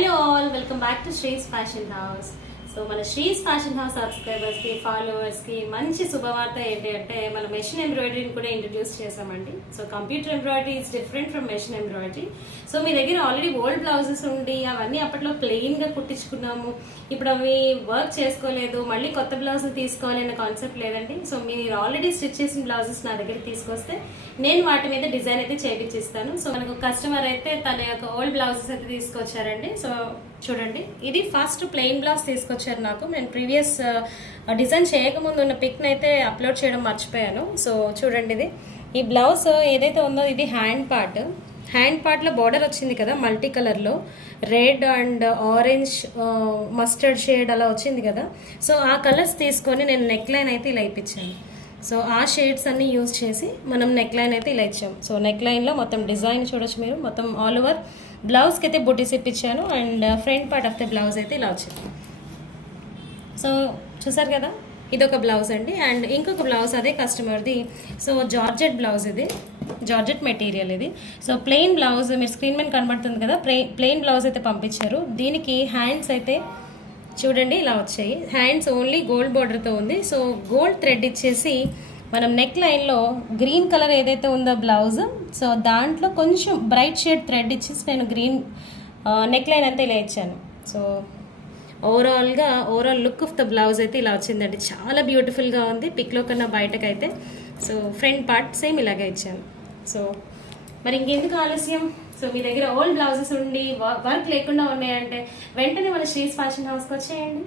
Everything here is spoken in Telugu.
Hello all, welcome back to శ్రీస్ fashion house. So మన శ్రీస్ ఫ్యాషన్ హౌస్ సబ్స్క్రైబర్స్కి ఫాలోవర్స్కి మంచి శుభవార్త ఏంటి అంటే మన మెషిన్ ఎంబ్రాయిడరీని కూడా ఇంట్రడ్యూస్ చేసామండి. So computer embroidery is different from machine embroidery. So మీ దగ్గర ఆల్రెడీ ఓల్డ్ బ్లౌజెస్ ఉండి అవన్నీ అప్పట్లో ప్లెయిన్గా కుట్టించుకున్నాము, ఇప్పుడు అవి వర్క్ చేసుకోలేదు, మళ్ళీ కొత్త బ్లౌజులు తీసుకోవాలి అనే కాన్సెప్ట్ లేదండి. సో మీరు ఆల్రెడీ స్టిచ్ చేసిన బ్లౌజెస్ నా దగ్గర తీసుకొస్తే నేను వాటి మీద డిజైన్ అయితే చేయించిస్తాను. సో మనకు కస్టమర్ అయితే తన యొక్క ఓల్డ్ బ్లౌజెస్ అయితే తీసుకొచ్చారండి. సో చూడండి, ఇది ఫస్ట్ ప్లెయిన్ బ్లౌజ్ తీసుకొచ్చారు నాకు. నేను ప్రీవియస్ డిజైన్ చేయకముందు ఉన్న పిక్ని అయితే అప్లోడ్ చేయడం మర్చిపోయాను. సో చూడండి, ఈ బ్లౌజ్ ఏదైతే ఉందో ఇది హ్యాండ్ పార్ట్లో బార్డర్ వచ్చింది కదా, మల్టీ కలర్లో red and orange mustard shade అలా వచ్చింది కదా. సో ఆ కలర్స్ తీసుకొని నేను నెక్ లైన్ అయితే ఇలా ఇప్పించాను. సో ఆ షేడ్స్ అన్ని యూజ్ చేసి మనం నెక్ లైన్ అయితే ఇలా ఇచ్చాం. సో నెక్ లైన్లో మొత్తం డిజైన్ చూడొచ్చు మీరు, మొత్తం ఆల్ ఓవర్ బ్లౌజ్కి అయితే బుటీస్ ఇప్పించాను and front part of the blouse అయితే ఇలా వచ్చింది. సో చూసారు కదా, ఇదొక బ్లౌజ్ అండి. అండ్ ఇంకొక బ్లౌజ్ అదే కస్టమర్ది. సో జార్జెట్ బ్లౌజ్, ఇది జార్జెట్ మెటీరియల్ ఇది. సో ప్లెయిన్ బ్లౌజ్ మీరు స్క్రీన్ మీద కనబడుతుంది కదా, ప్లెయిన్ బ్లౌజ్ అయితే పంపించారు. దీనికి హ్యాండ్స్ అయితే చూడండి ఇలా వచ్చాయి. హ్యాండ్స్ ఓన్లీ గోల్డ్ బార్డర్తో ఉంది. సో గోల్డ్ థ్రెడ్ ఇచ్చేసి మనం నెక్ లైన్లో గ్రీన్ కలర్ ఏదైతే ఉందో బ్లౌజ్, సో దాంట్లో కొంచెం బ్రైట్ షేడ్ థ్రెడ్ ఇచ్చేసి నేను గ్రీన్ నెక్ లైన్ అంతా ఇలా ఇచ్చాను. So overall look of the blouse అయితే ఇలా వచ్చిందండి. చాలా బ్యూటిఫుల్గా ఉంది పిక్లో కన్నా బయటకైతే. సో ఫ్రంట్ పార్ట్ సేమ్ ఇలాగే ఇచ్చాను. సో మరి ఇంకెందుకు ఆలస్యం, సో మీ దగ్గర ఓల్డ్ బ్లౌజెస్ ఉండి వర్క్ లేకుండా ఉన్నాయంటే వెంటనే మన శ్రీస్ ఫ్యాషన్ హౌస్కి వచ్చేయండి.